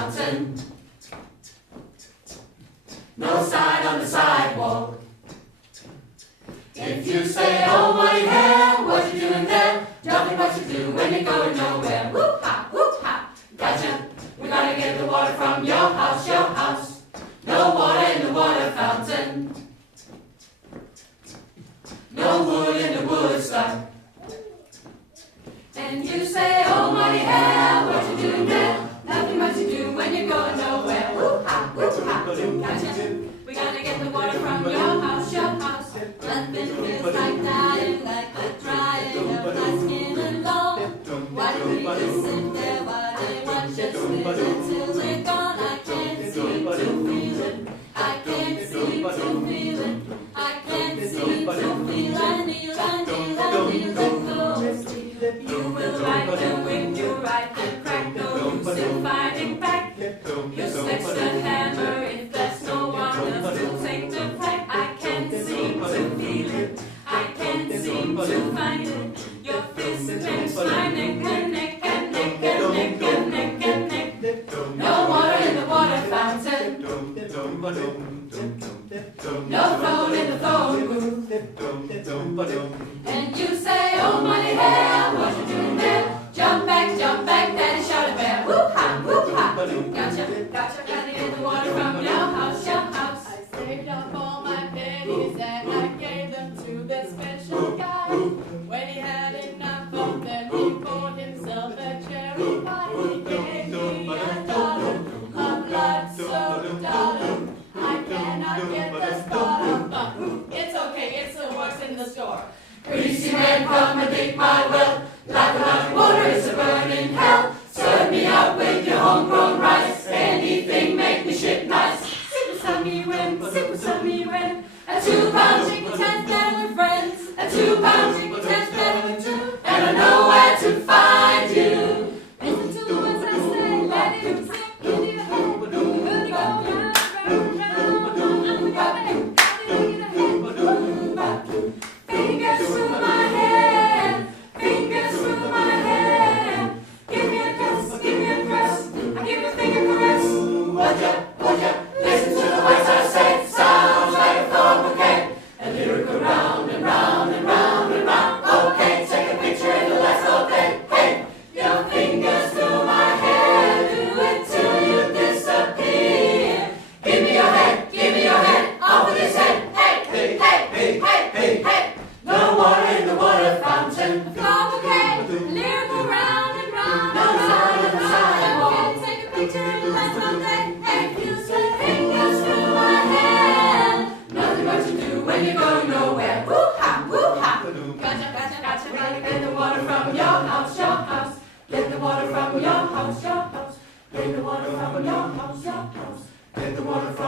fountain. No sign on the sidewalk. If you say, oh muddy hair, what you doing there? Tell me what you do when you're going nowhere. Whoop ha, gotcha. We gotta get the water from your house, your house. No water in the water fountain. No wood in the wood stock. And you say, oh muddy hair, what you doing there? Nothing much to do when you're going nowhere. Whoop ha, gotcha. We gotta get the water from your house, your house. Nothing feels like dying, like the drying of my skin alone. Why do we just sit there while they watch us live until we're gone? I can't seem to feel it. I can't seem to feel it. I can't seem to feel. I kneel and go. You will like the whip, you ride the crack, no use in fighting back. You flex the hammer, if that's no one else will take the fight. I can't seem to feel it, I can't seem to find it. Your fist makes my neck and neck and neck and neck and neck and neck. No water in the water fountain. No float in the phone booth. And you say, oh muddy hair, what you doing there? Jump back, daddy shot a bear. Whoop ha, gotcha, gotta get the water from your house, your house. I saved up all my pennies and I gave them to the special guy. When he had enough of them, he poured himself a cherry pie. He gave me $1, a blood-soaked dollar. I cannot get the spot up. It's okay, it still works in the store. Greasy red rum and beat my well. Like a lot of water is a burning hell. Serve me out with your homegrown rice. Anything make me shit nice. Sip some me when. A 2 pound Chicken tastes better with friends. A 2 pound Chicken tastes better with two. and I know where to find you. Listen to what I say, let it sink into your head. We're gonna go round, round, round. I'm gonna fingers through my hair, fingers through my hair. Give me a kiss, give me a caress. I give you a finger caress. Would ya, listen to the words I say. Sounds like a flower bouquet. A lyrical round and round and round and round. Okay, take a picture in the last all day. Hey, your fingers through my hair. Do it till you disappear. Give me your head, off with his head. Hey. No water in the water fountain. Flower bouquet, lyrical round and round. No sign on the sidewalk. Take a picture in the last all day. Hey, you say fingers through my hair. Nothing much to do when you're going nowhere. Whoop ha. Gotcha. Gotta get the water from your house, your house. Get the water from your house, your house. Get the water from your house, your house. Get the water from